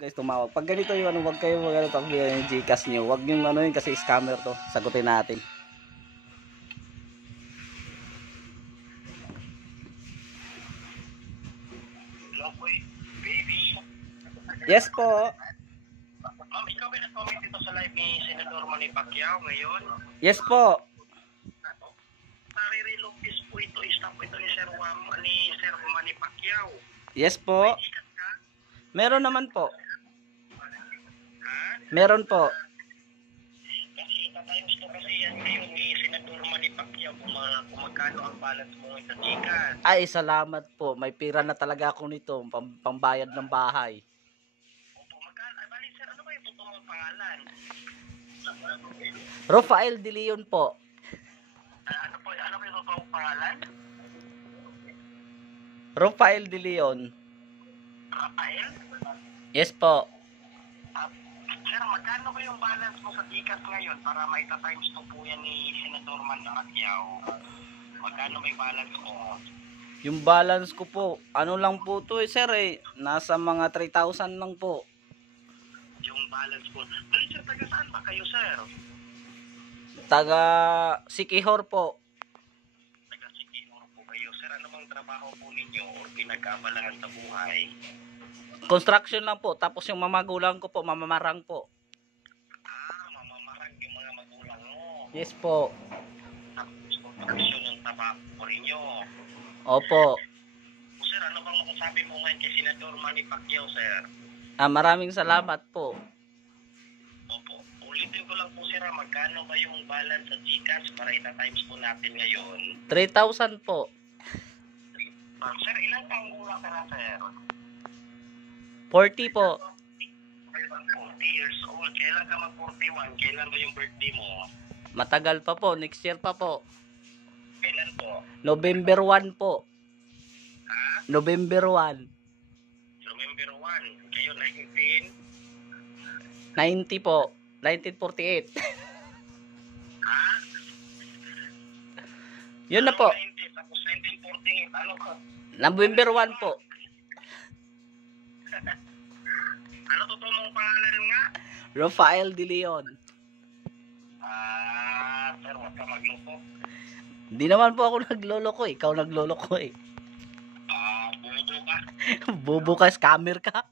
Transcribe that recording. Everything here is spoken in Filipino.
Guys, tumawag. Pag ganito yung ano, wag kayo pagbigay yung GCash nyo. Wag yung ano yun kasi scammer to. Sagutin natin. Yes po. Ma'am, ikaw ba nag-comment dito sa live ni Senador Manny Pacquiao ngayon? Yes po. Nare-relocate po ito, isang po ito ni Sir Manny Pacquiao. Yes po. Meron naman po. Meron po. Kasi itatayos ko kasi yan ngayon ni Senador Manny Pacquiao kung magkano ang balance mo sa Gcash. Ay, salamat po. May pira na talaga ako nito. Pambayad ng bahay. Opo, magkano? Ay, bali sir, ano ba yung totoo mong pangalan? Rafael De Leon po. Ano ba yung totoo mong pangalan? Rafael De Leon. Rafael? Yes po. Sir, magkano ba yung balance mo sa Gcash ngayon para maita-times 2 po yan ni Senador Manny Pacquiao? Magkano may balance mo? Yung balance ko po, ano lang po to sir nasa mga 3,000 lang po. Yung balance po. Bali sir, taga saan ba kayo sir? Taga Siquijor po. Taga Siquijor po kayo. Sir, ano bang trabaho po ninyo o pinagkabalangan sa buhay? Construction lang po. Tapos yung mamagulang ko po, mamamarang po. Mamamarang yung mga magulang mo. Yes po. Tapos construction yung trabaho po ninyo. Opo. Sir, ano bang masasabi mo ngayon kay Senador Manny Pacquiao, sir? Maraming salamat po. Opo. Ulitin ko lang po sir, magkano ba yung balance sa Gcash para ita-times po natin ngayon? 3,000 po. Sir, ilang taong gulang ka na, sir? 40 po. 40 years old. Kailan ka mag-41? Kailan ba yung birthday mo? Matagal pa po. Next year pa po. Kailan po? November 1 po. Ha? November 1. November 1. Kayo 19? 90 po. 1948. Ha? Yun na po. 19, tapos 1948. Ano ko? November 1 po. Ano totoo mong pangalan nga? Rafael De Leon. Sir, huwag ka magloko. Hindi naman po ako nagloloko. Ikaw nagloloko eh. Bobo ka. Bobo ka, scammer ka.